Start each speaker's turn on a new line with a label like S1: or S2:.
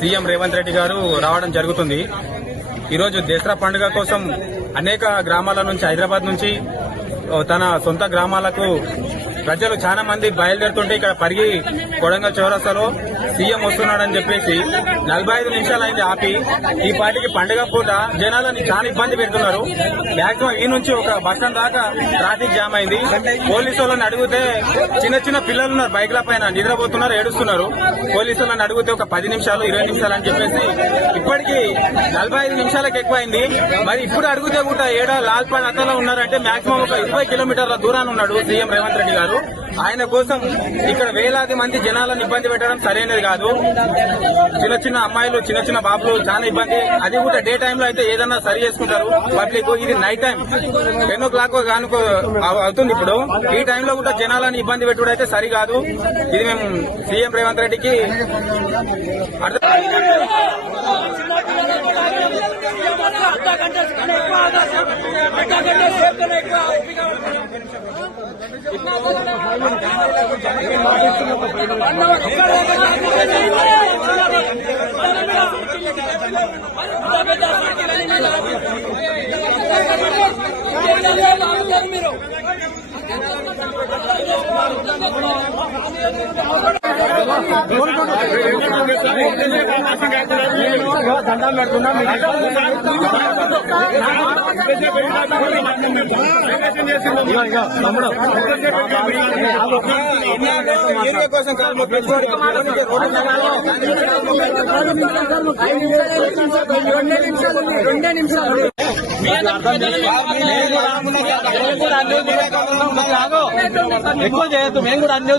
S1: CM Revanth Reddy గారు రావడం జరుగుతుంది. ఈరోజు దసరా పండుగ కోసం అనేక గ్రామాల నుంచి హైదరాబాద్ నుంచి తన సొంత గ్రామాలకు ప్రజలు చాలా మంది బయలుదేరుతుంటే ఇక్కడ పరిగి కొడంగల్ చౌరస్తాలో సీఎం వస్తున్నాడని చెప్పేసి నలభై ఐదు నిమిషాలైంది ఆపి ఈ పార్టీకి పండుగ పూట జనాలని చాలా ఇబ్బంది పెడుతున్నారు. మాక్సిమం ఈ నుంచి ఒక బస్టాండ్ దాకా ట్రాఫిక్ జామ్ అయింది. పోలీసు వాళ్ళని అడిగితే చిన్న చిన్న పిల్లలు ఉన్నారు బైక్ల పైన నిద్రపోతున్నారు ఏడుస్తున్నారు. పోలీసు వాళ్ళని అడిగితే ఒక పది నిమిషాలు ఇరవై నిమిషాలు అని చెప్పేసి ఇప్పటికి నలభై ఐదు నిమిషాలకు ఎక్కువైంది. మరి ఇప్పుడు అడిగితే కూడా ఏడా లాల్పాడ్ అతలో ఉన్నారంటే మాక్సిమం ఒక ఇరవై కిలోమీటర్ల దూరాన్ని ఉన్నాడు సీఎం రేవంత్ రెడ్డి గారు. ఆయన కోసం ఇక్కడ వేలాది మంది జనాలను ఇబ్బంది పెట్టడం సరైనది కాదు. చిన్న చిన్న అమ్మాయిలు చిన్న చిన్న బాబులు చాలా ఇబ్బంది. అది కూడా డే టైంలో అయితే ఏదన్నా సరి చేసుకుంటారు. పబ్లిక్ ఇది night time ten o'clock కానుకో అవుతుంది ఇప్పుడు. ఈ టైంలో కూడా జనాలను ఇబ్బంది పెట్టుడు అయితే సరి కాదు. ఇది మేము సీఎం రేవంత్ రెడ్డికి అర్థం మీరు దండం పెడుతున్నాం ఏరియా కోసం కాదు,
S2: ఎక్కువ చేయొద్దు మేము కూడా అన్ని